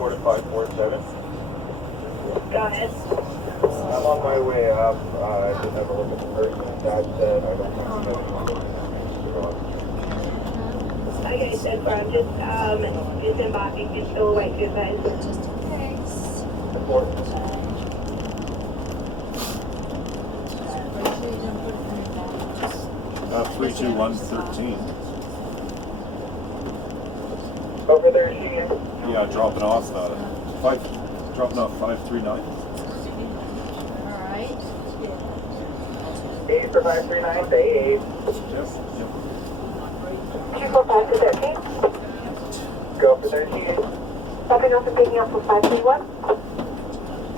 report at 547. Go ahead. I'm on my way up. I just have a look at the person. Dad said I don't think there's anything. Okay, so far I'm just embarking, just still await your advice. Just in case. Report. 32113. Over there, she is. Yeah, dropping off dropping off 539. Alright. 8 for 539, say 8. Yep. 245 to 13. Go for 13. Stopping off and picking up for 531.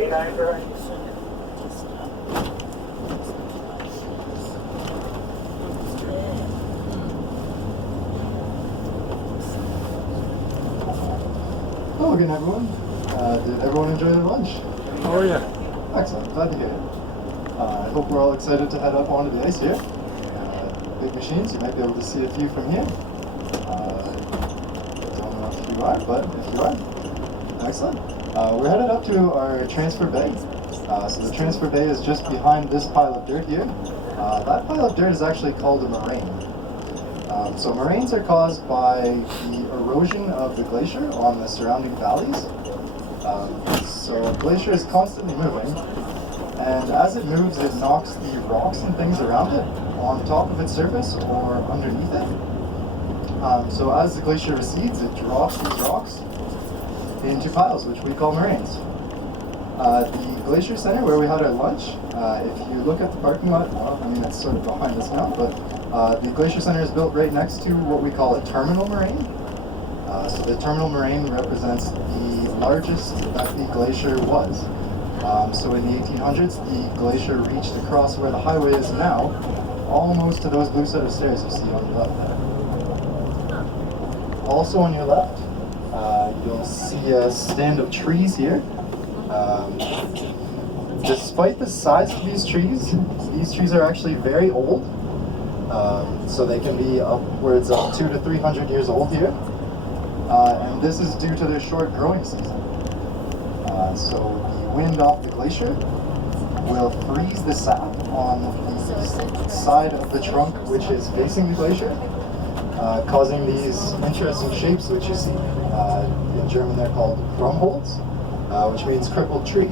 89 for her. Hello again, everyone. Did everyone enjoy their lunch? Oh yeah. Excellent, glad to hear it. I hope we're all excited to head up onto the ice here. Big machines, you might be able to see a few from here. Don't know if you are, but if you are, excellent. We're headed up to our transfer bay. So the transfer bay is just behind this pile of dirt here. That pile of dirt is actually called a moraine. So moraines are caused by the erosion of the glacier on the surrounding valleys. So a glacier is constantly moving, and as it moves, it knocks the rocks and things around it on top of its surface or underneath it. So as the glacier recedes, it drops these rocks into piles, which we call moraines. The glacier center where we had our lunch, if you look at the parking lot, well, I mean, it's sort of behind us now, but the glacier center is built right next to what we call a terminal moraine. So the terminal moraine represents the largest that the glacier was. So in the 1800s, the glacier reached across where the highway is now, almost to those blue set of stairs you see on your left there. Also on your left, you'll see a stand of trees here. Despite the size of these trees are actually very old. So they can be upwards of 200 to 300 years old here. And this is due to their short growing season. So the wind off the glacier will freeze the sap on the side of the trunk which is facing the glacier, causing these interesting shapes which you see. In German they're called Krummholz, which means crippled tree.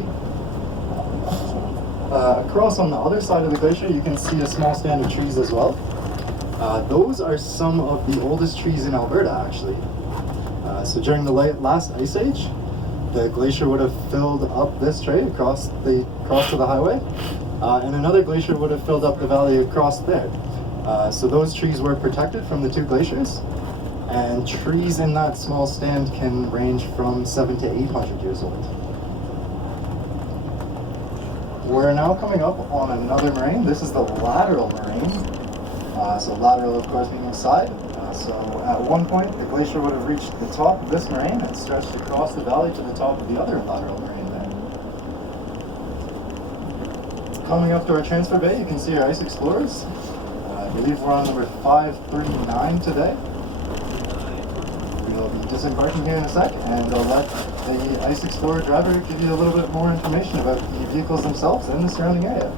Across on the other side of the glacier you can see a small stand of trees as well. Those are some of the oldest trees in Alberta actually. So during the last ice age, the glacier would have filled up this tray across to the highway, and another glacier would have filled up the valley across there. So those trees were protected from the two glaciers, and trees in that small stand can range from 700 to 800 years old. We're now coming up on another moraine. This is the lateral moraine. So lateral, of course, meaning side. So at one point, the glacier would have reached the top of this moraine and stretched across the valley to the top of the other lateral moraine there. Coming up to our transfer bay, you can see our ice explorers. I believe we're on number 539 today. We'll be disembarking here in a sec, and I'll let the ice explorer driver give you a little bit more information about the vehicles themselves and the surrounding area.